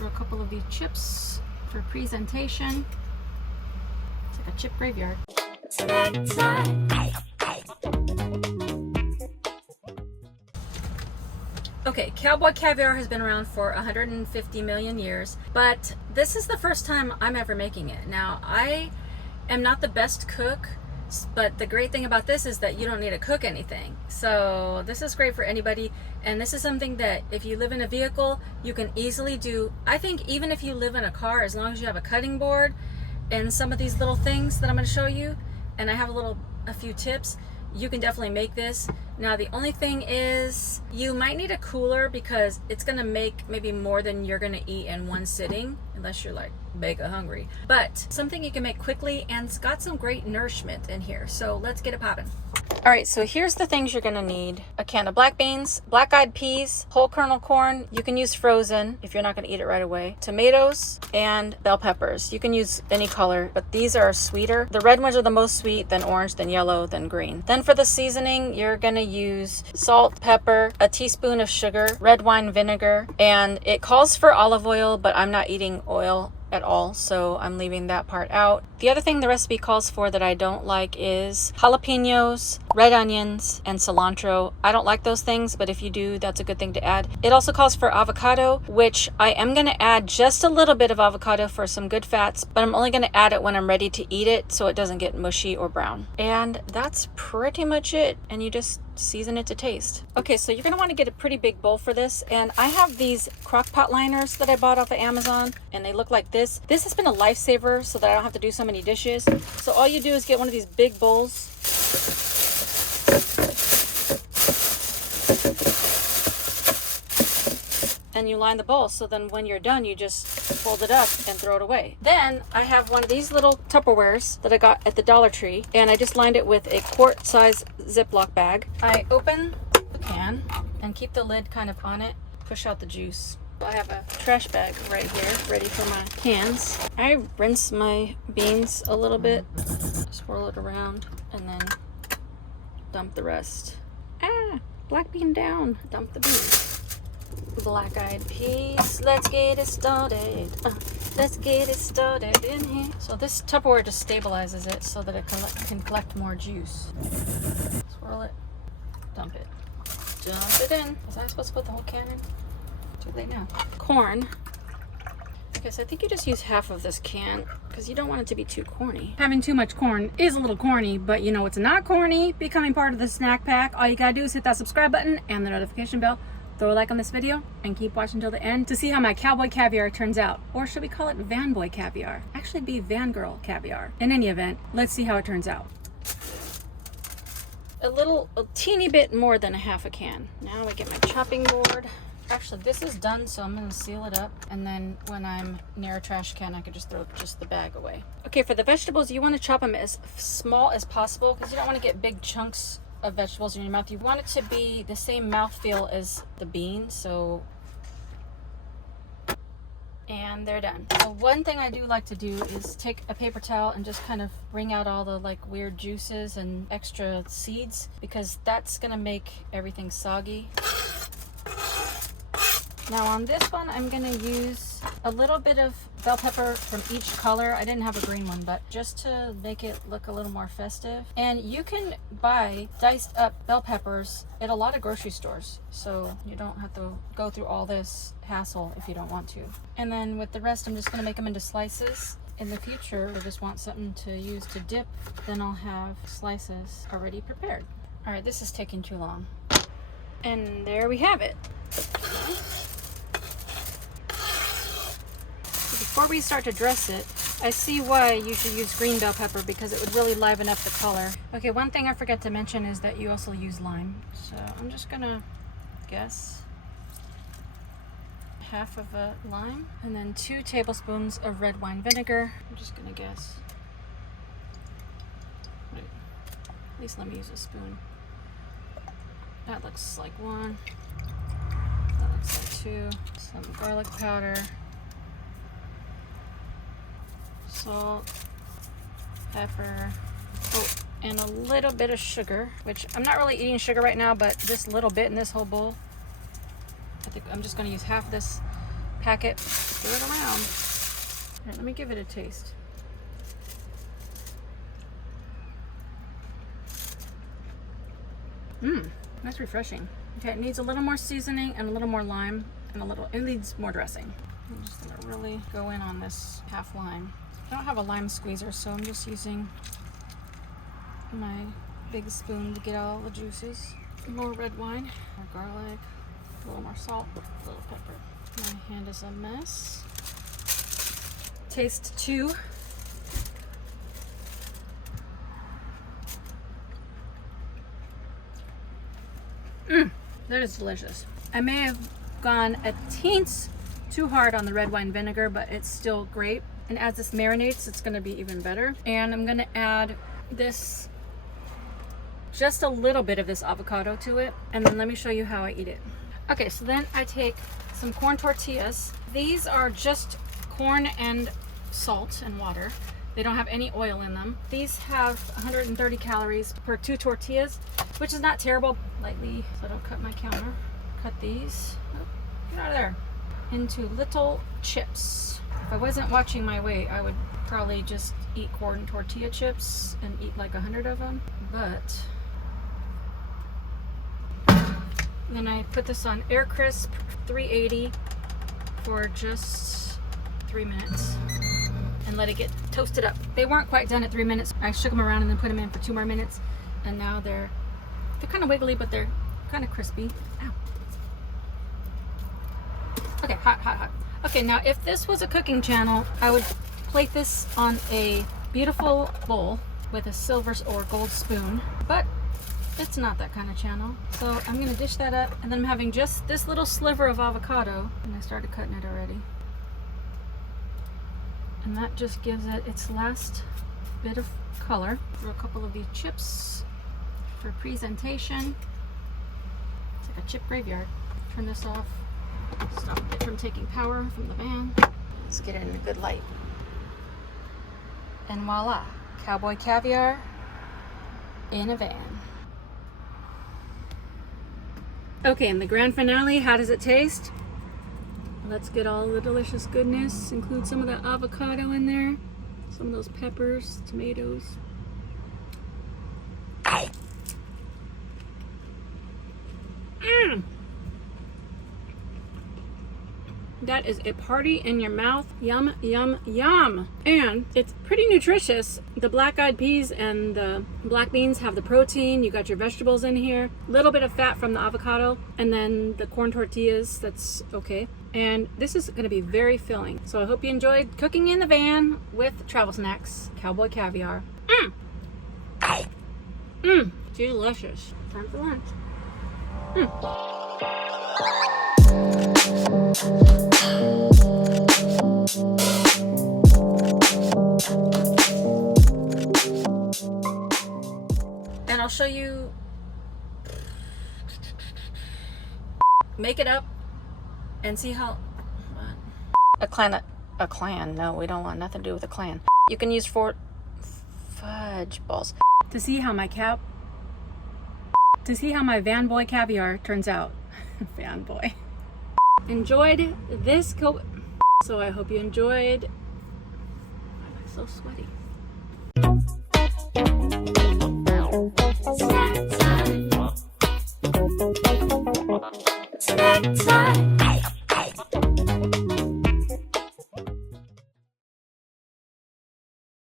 Throw a couple of these chips for presentation. It's like a chip graveyard. Snack time. Okay, cowboy caviar has been around for 150 million years, but this is the first time I'm ever making it. Now, I am not the best cook, but the great thing about this is that you don't need to cook anything. So this is great for anybody, and this is something that if you live in a vehicle, you can easily do. I think even if you live in a car, as long as you have a cutting board and some of these little things that I'm going to show you, and I have a few tips, you can definitely make this. Now the only thing is you might need a cooler because it's gonna make maybe more than you're gonna eat in one sitting, unless you're like mega hungry. But something you can make quickly, and it's got some great nourishment in here. So let's get it popping. All right, so here's the things you're gonna need. A can of black beans, black-eyed peas, whole kernel corn. You can use frozen if you're not gonna eat it right away. Tomatoes and bell peppers. You can use any color, but these are sweeter. The red ones are the most sweet, then orange, then yellow, then green. Then for the seasoning, you're gonna use salt, pepper, a teaspoon of sugar, red wine vinegar, and it calls for olive oil, but I'm not eating oil at all, so I'm leaving that part out. The other thing the recipe calls for that I don't like is jalapenos, red onions, and cilantro. I don't like those things, but if you do, that's a good thing to add. It also calls for avocado, which I am going to add just a little bit of avocado for some good fats, but I'm only going to add it when I'm ready to eat it so it doesn't get mushy or brown. And that's pretty much it, and you just season it to taste. Okay, so you're going to want to get a pretty big bowl for this, and I have these crock pot liners that I bought off of Amazon, and they look like this. This has been a lifesaver so that I don't have to do so many dishes. So all you do is get one of these big bowls, and you line the bowl, so then when you're done you just fold it up and throw it away. Then I have one of these little Tupperwares that I got at the Dollar Tree, and I just lined it with a quart size Ziploc bag. I open the can and keep the lid kind of on it, push out the juice. I have a trash bag right here ready for my cans. I rinse my beans a little bit, swirl it around, and then dump the rest. Black bean down. Dump the beans. Black-eyed peas, let's get it started. Let's get it started in here. So this Tupperware just stabilizes it so that it can collect more juice. Swirl it, dump it. Dump it in. Was I supposed to put the whole can in? Too late now. Corn. Okay, so I think you just use half of this can because you don't want it to be too corny. Having too much corn is a little corny, but you know it's not corny. Becoming part of the snack pack. All you gotta do is hit that subscribe button and the notification bell. Throw a like on this video and keep watching till the end to see how my cowboy caviar turns out. Or should we call it van boy caviar? Actually be van girl caviar. In any event, let's see how it turns out. A teeny bit more than a half a can. Now I get my chopping board. Actually, this is done, so I'm gonna seal it up, and then when I'm near a trash can, I can just throw just the bag away. Okay, for the vegetables, you want to chop them as small as possible because you don't want to get big chunks of vegetables in your mouth. You want it to be the same mouthfeel as the beans, so. And they're done. So one thing I do like to do is take a paper towel and just kind of wring out all the like weird juices and extra seeds, because that's gonna make everything soggy. Now on this one, I'm gonna use a little bit of bell pepper from each color. I didn't have a green one, but just to make it look a little more festive. And you can buy diced up bell peppers at a lot of grocery stores, so you don't have to go through all this hassle if you don't want to. And then with the rest, I'm just gonna make them into slices. In the future, if I just want something to use to dip, then I'll have slices already prepared. All right, this is taking too long. And there we have it. Before we start to dress it, I see why you should use green bell pepper, because it would really liven up the color. Okay, one thing I forgot to mention is that you also use lime. So I'm just gonna guess half of a lime, and then 2 tablespoons of red wine vinegar. I'm just gonna guess. Wait, at least let me use a spoon. That looks like 1. That looks like 2. Some garlic powder. Salt, pepper, and a little bit of sugar, which I'm not really eating sugar right now, but just a little bit in this whole bowl. I think I'm just going to use half this pack it, stir it around. All right, let me give it a taste. That's refreshing. Okay, it needs a little more seasoning and a little more lime and it needs more dressing. I'm just gonna really go in on this half lime. I don't have a lime squeezer, so I'm just using my big spoon to get all the juices. More red wine, more garlic, a little more salt, a little pepper. My hand is a mess. Taste 2. That is delicious. I may have gone a teens too hard on the red wine vinegar, but it's still great. And as this marinates, it's gonna be even better. And I'm gonna add this, just a little bit of this avocado to it. And then let me show you how I eat it. Okay, so then I take some corn tortillas. These are just corn and salt and water. They don't have any oil in them. These have 130 calories per 2 tortillas, which is not terrible. Lightly, so I don't cut my counter. Cut these, oh, get out of there, into little chips. If I wasn't watching my weight, I would probably just eat corn tortilla chips and eat like 100 of them. But then I put this on air crisp 380 for just 3 minutes and let it get toasted up. They weren't quite done at 3 minutes. I shook them around and then put them in for 2 more minutes, and now they're kind of wiggly, but they're kind of crispy. Ow. Okay, hot. Okay, now if this was a cooking channel, I would plate this on a beautiful bowl with a silver or gold spoon, but it's not that kind of channel. So I'm gonna dish that up, and then I'm having just this little sliver of avocado, and I started cutting it already. And that just gives it its last bit of color. Throw a couple of these chips for presentation. It's like a chip graveyard. Turn this off. Stop it from taking power from the van. Let's get it in a good light. And voila, cowboy caviar in a van. Okay, and the grand finale, how does it taste? Let's get all the delicious goodness. Include some of the avocado in there, some of those peppers, tomatoes. That is a party in your mouth. Yum, yum, yum. And it's pretty nutritious. The black-eyed peas and the black beans have the protein. You got your vegetables in here. A little bit of fat from the avocado. And then the corn tortillas, that's okay. And this is gonna be very filling. So I hope you enjoyed cooking in the van with travel snacks, cowboy caviar. Delicious. Time for lunch. And I'll show you, make it up and see how, a clan, no, we don't want nothing to do with a clan. You can use fudge balls to see how my van boy caviar turns out. Van boy. Enjoyed this so I hope you enjoyed. I'm so sweaty. Snack time. Snack time.